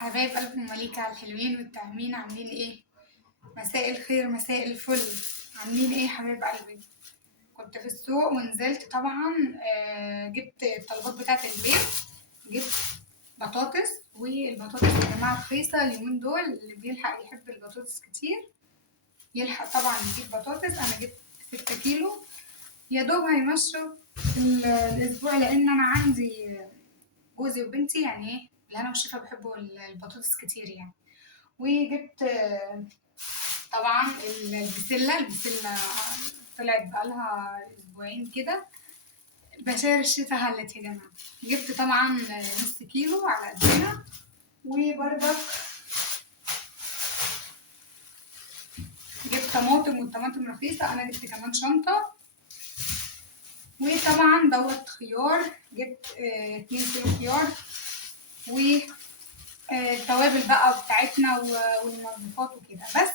حبايب قلب مليكة الحلوين والتعمين عاملين ايه؟ مساء الخير مساء الفل. عاملين ايه حبايب قلبي؟ كنت في السوق ونزلت طبعا، جبت الطلبات بتاعة البيت. جبت بطاطس، والبطاطس يا جماعة رخيصة اليومين دول، اللي بيلحق يحب البطاطس كتير يلحق طبعا يجيب بطاطس. انا جبت 6 كيلو يا دوب هيمشوا الاسبوع، لان انا عندي جوزي وبنتي يعني ايه اللي انا والشفا بيحبوا البطاطس كتير يعني. وجبت طبعا البسلة طلعت بقالها اسبوعين كده، بشاير الشتا هلت يا جماعة. جبت طبعا نص كيلو على قدنا، وبرضك جبت طماطم، والطماطم رخيصة. انا جبت كمان شنطة. وطبعا دوت خيار، جبت 2 كيلو خيار. التوابل بقى بتاعتنا والمنظفات وكده. بس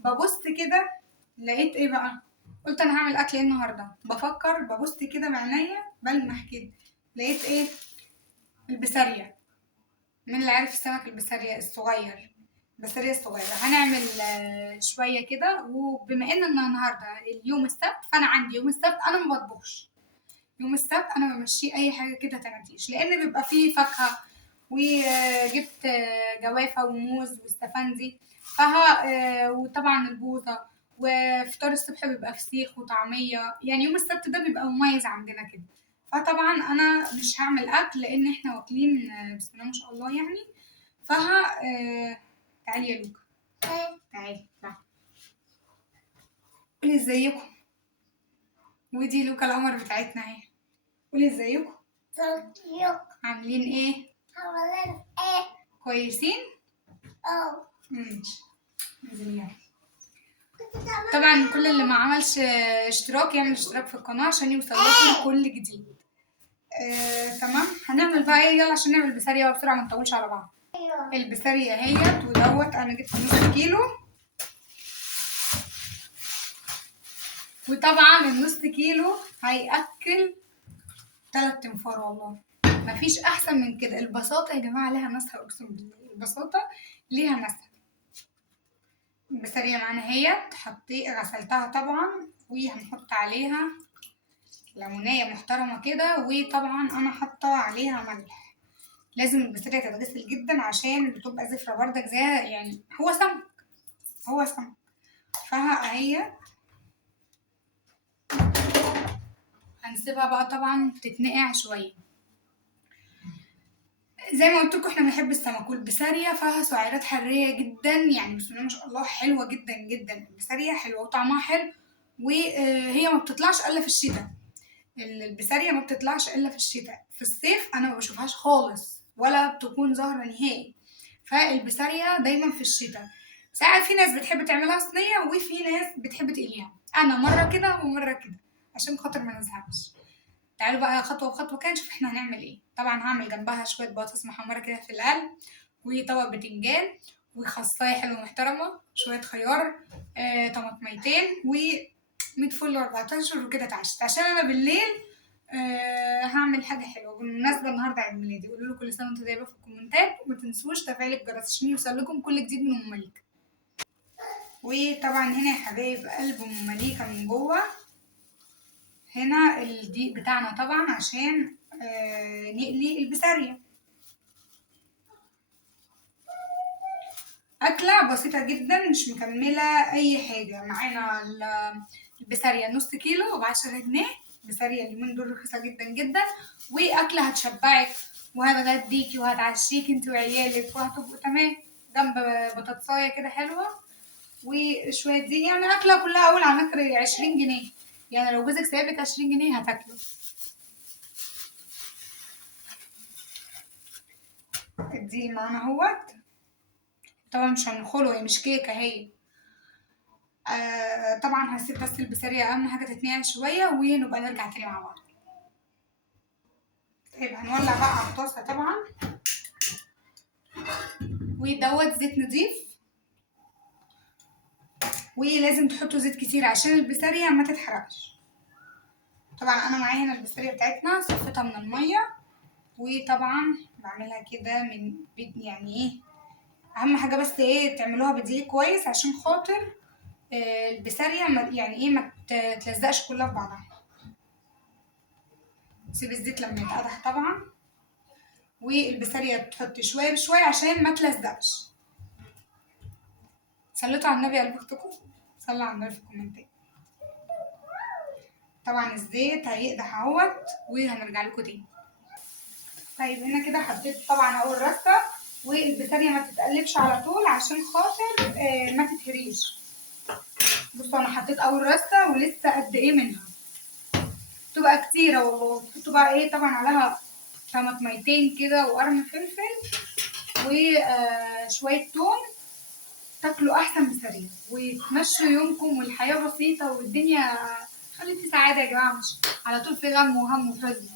ببص كده لقيت ايه بقى، قلت انا هعمل اكل ايه النهارده. ببص كده بعينيا بلمح كده، لقيت ايه؟ البسارية. مين اللي عارف السمك البسارية الصغير؟ البسارية الصغيرة هنعمل شوية كده. وبما ان النهارده اليوم السبت، فانا عندي يوم السبت انا ما بطبخش. يوم السبت انا بمشيه اي حاجه كده تناديش، لان بيبقى فيه فاكهه. وجبت جوافه وموز واستفندي وطبعا البوظه. وفطار الصبح بيبقى فسيخ وطعميه، يعني يوم السبت ده بيبقى مميز عندنا كده. فطبعا انا مش هعمل اكل لان احنا واكلين بسم الله ما شاء الله يعني. تعالي يا لوكا، تعالي. قولي ازيكم. ودي لوكا القمر بتاعتنا اهي. قولي ازيكم. عاملين ايه؟ عاملين ايه؟ كويسين؟ ماشي. طبعا كل اللي ما عملش اشتراك يعمل اشتراك في القناة عشان يوصلكم كل جديد. تمام. هنعمل بقى ايه؟ يلا عشان نعمل بسارية بقى بسرعة، ما نطولش على بعض. البسارية اهيت، ودوت انا جبت نص كيلو. وطبعا النص كيلو هيأكل 3 تنفار والله. مفيش احسن من كده. البساطة يا جماعة ليها ناسها، اقسم بالله البساطة ليها ناسها. البسارية معانا اهيت، غسلتها طبعا، وهنحط عليها ليمونية محترمة كده. وطبعا انا حاطة عليها ملح. لازم البسارية تتغسل جدا عشان بتبقى زفرة بردك زي يعني هو سمك. اهي هنسيبها بقى طبعا تتنقع شوية. زي ما قلت لكم احنا بنحب السمك، والبسارية فيها سعرات حرارية جدا، يعني بسم الله ما شاء الله حلوة جدا جدا. البسارية حلوة وطعمها حلو، وهي ما بتطلعش الا في الشتاء. البسارية ما بتطلعش الا في الشتاء. في الصيف انا ما بشوفهاش خالص ولا بتكون ظاهرة نهائي. فالبسارية دايما في الشتاء. ساعات في ناس بتحب تعملها صينية، وفي ناس بتحب تقليها. انا مرة كده ومرة كده عشان خاطر ما نزهقش. تعالوا بقى خطوة بخطوة كده نشوف احنا هنعمل ايه. طبعا هعمل جنبها شوية بطاطس محمرة كده في القلب، وطبق بتنجان، وخصاية حلوة محترمة، شوية خيار، طماطميتين، و100 فل و14 وكده اتعشت. عشان انا بالليل هعمل حاجة حلوة. بالمناسبة النهاردة عيد ميلادي، قولوا له كل سنة وانتم طيبة في الكومنتات، وما تنسوش تفعيل الجرس عشان يوصلكم كل جديد من ام مليكة. وطبعا هنا يا حبايب قلب ام مليكة من جوه، هنا الدقيق بتاعنا طبعا عشان نقلي البسارية. أكلة بسيطة جدا مش مكملة أي حاجة. معانا البسارية نص كيلو ب10 جنيه. البسارية اليومين دول رخيصة جدا جدا، وأكلة هتشبعك وهتغديكي وهتعشيكي انت وعيالك، وهتبقوا تمام جنب بطاطساية كده حلوة وشوية دي. يعني أكلة كلها أول على مكر 20 جنيه. يعني لو جوزك سايبك 20 جنيه هتاكله. الدقيق معانا اهوت. طبعا مش هنخله، هي مش كيكه هي. طبعا هسيب بس البسارية اهم حاجه تتنقع شويه، ونبقى نرجع تاني مع بعض. طيب هنولع بقى على الطاسه طبعا، ودوت زيت نضيف. ولازم تحطوا زيت كتير عشان البسارية ما تتحرقش. طبعا انا معايا هنا البسارية بتاعتنا صفيتها من الميه، وطبعا بعملها كده من يعني ايه اهم حاجه بس ايه تعملوها بدقيق كويس عشان خاطر البسارية يعني ايه ما تلزقش كلها في بعضها. سيب الزيت لما يتقدح طبعا، والبسارية تحط شوية بشوية عشان ما تلزقش. صليتوا على النبي قلب اختكم، صلوا على النبي في الكومنتات. طبعا الزيت هيقدح اهوت وهنرجع لكم تاني. طيب هنا كده حطيت طبعا اول رصة، والبسارية ما تتقلبش على طول عشان خاطر ما تتهريش. بصوا انا حطيت اول رصة ولسه قد ايه منها، تبقى كتيرة والله. تحطوا بقى ايه طبعا عليها طماطميتين كده وقرن فلفل وشوية توم، تاكلوا احسن من سريع وتمشوا يومكم والحياة بسيطة والدنيا خلي في سعادة يا جماعة، مش على طول في غم وهم وحزن.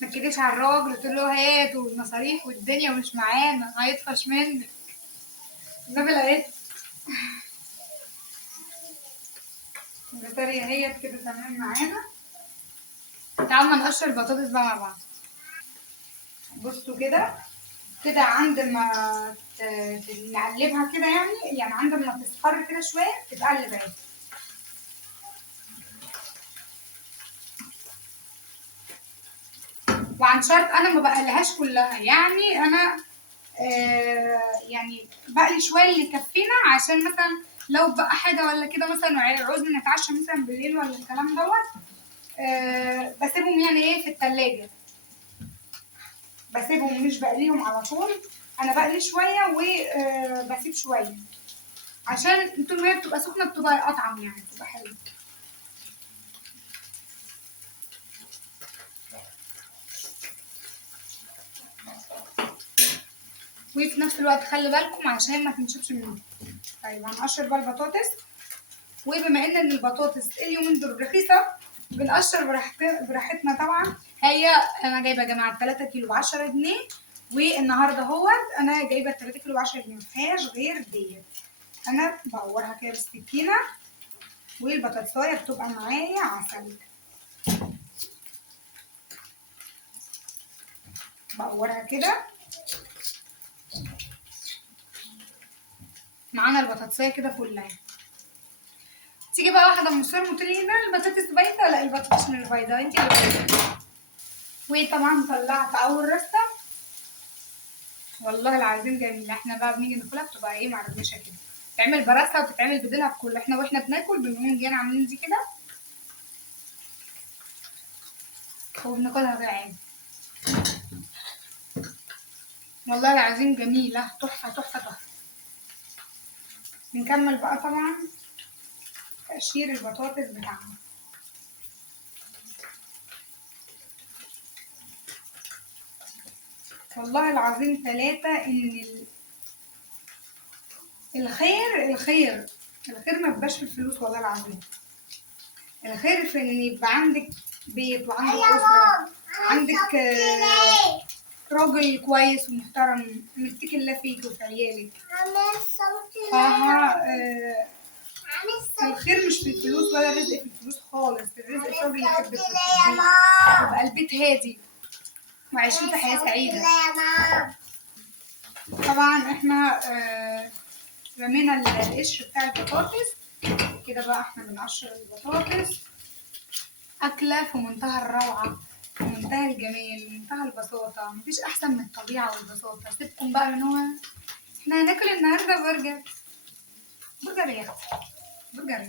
ما تكديش على الراجل وتقول له هات والمصاريف والدنيا مش معانا هيطفش منك. النبي لقيت البطارية هي كده تمام معانا. تعالوا نقشر البطاطس بقى مع بعض. بصوا كده كده عند ما نقلبها كده، يعني عند ما تصفر كده شويه تتقلب اهي. وعن شرط انا ما بقليهاش كلها، يعني انا يعني بقلي شويه اللي يكفينا، عشان مثلا لو بقى حاجه ولا كده مثلا وعوزنا نتعشى مثلا بالليل ولا الكلام دوت بسيبهم يعني ايه في التلاجة، بسيبهم مش بقليهم على طول. انا بقلي شويه وبسيب شويه عشان طول ما هي بتبقى سخنه بتبقى اطعم، يعني بتبقى حلوه. وفي نفس الوقت خلي بالكم عشان ما تنشفش منكم. طيب هنقشر بقى البطاطس، وبما ان البطاطس اليومين دول رخيصه بنقشر براحتنا طبعا. هي انا جايبه يا جماعه 3 كيلو ب 10 جنيه، والنهارده هو انا جايبه 3 كيلو ب 10 جنيه مفيهاش غير ديت. انا بقورها كده بالسكينه، والبطاطسايه بتبقى معايا عسل. بقورها كده معانا البطاطسايه كده كلها. تيجي بقى واحده من السوبر وتقولي لي البطاطس بايظه، لا البطاطس مش بايظه انت اللي بايظه. وطبعا طلعت اول رصه والله العظيم جميله. احنا بقى بنيجي ناكلها بتبقى ايه معرفشه كده، بتتعمل براسها وبتتعمل بديلها بكل. احنا واحنا بناكل بنقوم جايين عاملين دي كده وبناكلها بقى عادي. والله العظيم جميله تحفه تحفه تحفه. نكمل بقى طبعا تقشير البطاطس بتاعنا. والله العظيم ثلاثة ان الخير ما بيبقاش في الفلوس، والله العظيم الخير في ان يبقى عندك بيت وعندك اسره، عندك راجل كويس ومحترم متكل الله فيك وفي عيالك. فها الخير مش في الفلوس ولا الرزق في الفلوس خالص. الرزق في راجل يحبك وتحبيه ويبقى البيت هادي وعايشين في حياه سعيده. طبعا احنا رمينا القشر بتاع البطاطس كده. بقى احنا بنقشر البطاطس أكلة في منتهى الروعة، في منتهى الجمال، منتهى البساطة. مفيش أحسن من الطبيعة والبساطة. سيبكم بقى من هو احنا هناكل النهاردة برجر. برجر يا أختي، برجر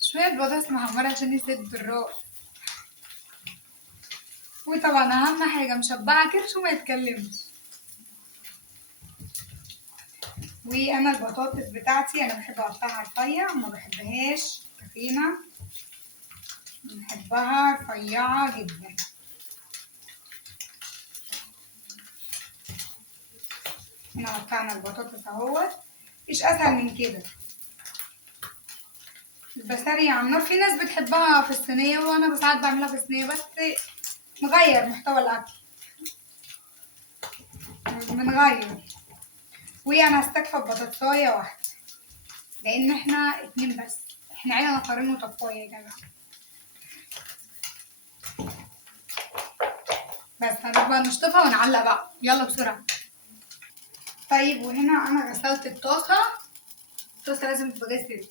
شوية بطاطس محمرة عشان يسد الراس. وطبعا أهم حاجة مشبعة كرش وما يتكلمش. وأنا البطاطس بتاعتي أنا بحب أقطعها رفيع، ما بحبهاش تخينة، بحبها رفيعة جدا. هنا قطعنا البطاطس اهوت، مفيش اسهل من كده. البسارية على النار، في ناس بتحبها في الصينية وانا ساعات بعملها في الصينية، بس نغير محتوى الاكل بنغير. وانا هستكفى ببطاطساية واحدة لان احنا اتنين بس، احنا عيلة نفرين وطفاية يا جماعة. بس هنروح بقى نشطفها ونعلق بقى، يلا بسرعة. طيب وهنا انا غسلت الطاسة لازم تبقى جاهزة.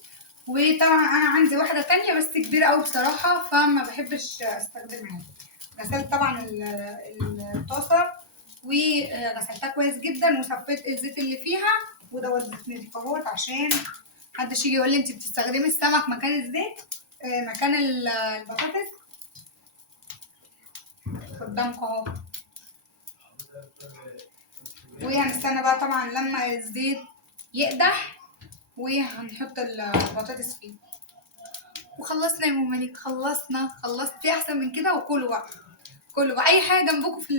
وطبعا انا عندي واحدة تانية بس كبيرة اوي بصراحة فما بحبش استخدمها. غسلت طبعا الطاسة وغسلتها كويس جدا وصفيت الزيت اللي فيها ودوت زيت نضيف اهوت عشان محدش يجي يقول لي انت بتستخدمي السمك مكان الزيت مكان البطاطس. قدامكم اهو. وهنستنى بقى طبعا لما الزيت يقدح وهنحط البطاطس فيه. وخلصنا يا مماليك، خلصت في احسن من كده. وكلوا بقى، كلوا بقى اي حاجه جنبكم في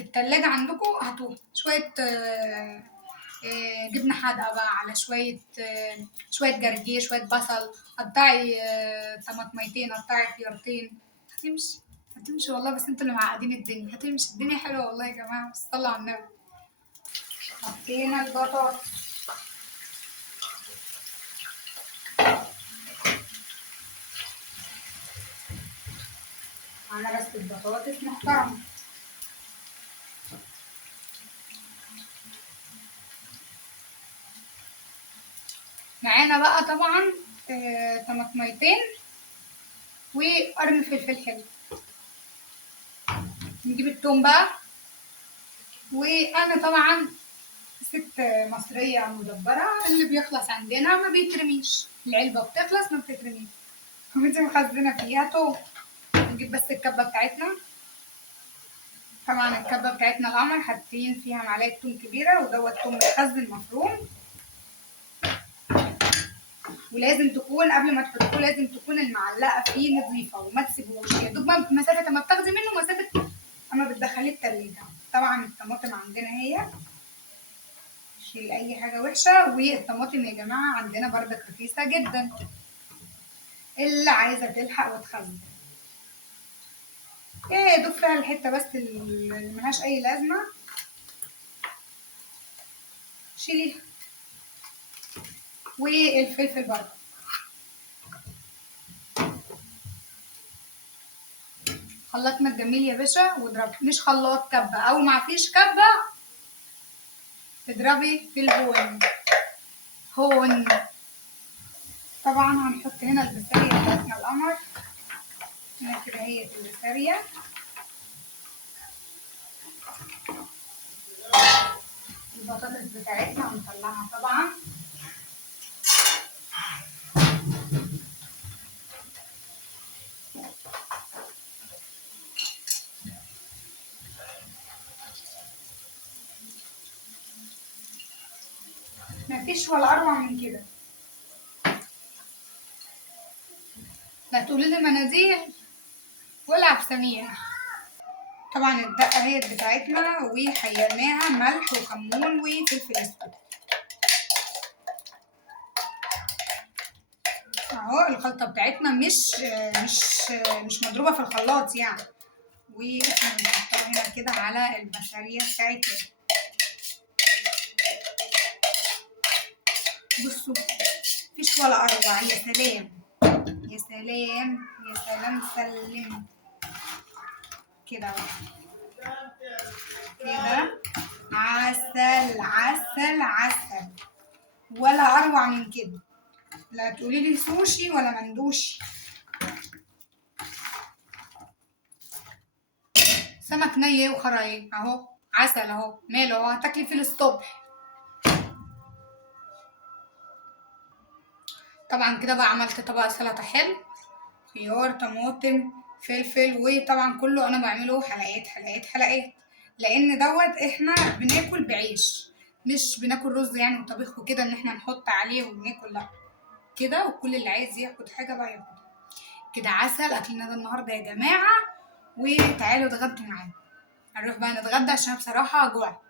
التلاجة عندكم هاتوها. شويه جبنه حادقه بقى على شويه جرجير شويه بصل. قطعي طماطميتين قطعي خيارتين. هتمشي والله. بس انتوا اللي معقدين الدنيا. هتمشي الدنيا حلوه والله يا جماعه. بس صلوا على النبي. حطينا البطاطس. معانا بس البطاطس محترمه. معانا بقى طبعا طماطميتين وقرن فلفل حلو. نجيب التوم بقى. وانا طبعا ست مصريه مدبره اللي بيخلص عندنا ما بيترميش. العلبه بتخلص ما بتترميش وانت مخزنه فيها توم. نجيب بس الكبه بتاعتنا. طبعا الكبه بتاعتنا القمر حاطين فيها معلقه توم كبيره ودوت توم متخزن مفروم. ولازم تكون قبل ما تحطوه لازم تكون المعلقه فيه نظيفه وما تسيبوش يا دوب مسافه ما بتاخدي منه مسافه اما بتدخليه التلاجة. طبعا الطماطم عندنا هي شيل اي حاجه وحشه. والطماطم يا جماعه عندنا بردك رخيصه جدا اللي عايزه تلحق وتخزن. ايه دوب فيها الحته بس اللي ملهاش اي لازمه شيليها. والفلفل برضه خلاط الجميل يا باشا واضربي. مش خلاط كبه او معفيش كبه تضربي في الهون. طبعا هنحط هنا البسارية بتاعتنا القمر. هنا كده هي البسارية. البطاطس بتاعتنا هنطلعها طبعا. مفيش ولا اروع من كده. لا تقولي لي مناديل ولا عبسمية. طبعا الدقة هي بتاعتنا وحيرناها ملح وكمون وفلفل اسود اهو. الخلطة بتاعتنا مش مضروبة في الخلاط يعني. واحنا بنحطها هنا كده على البشرية بتاعتنا. بصوا مفيش ولا اروع. يا سلام يا سلام يا سلام سلم كده كده. عسل عسل عسل. ولا اروع من كده. لا تقولي لي سوشي ولا مندوشي. سمك ني وخرايه اهو. عسل اهو. ماله اهو هتاكلي فيه الصبح. طبعا كده بقى عملت طبق سلطه حلو. خيار طماطم فلفل. وطبعا كله انا بعمله حلقات حلقات حلقات لان دوت احنا بناكل بعيش مش بناكل رز يعني وطبيخ وكده ان احنا نحط عليه وناكل. لا كده. وكل اللي عايز ياخد حاجه بقى ياخدها كده. عسل اكلنا ده النهارده يا جماعه. وتعالوا اتغدوا معانا. هنروح بقى نتغدى عشان بصراحه جوعت.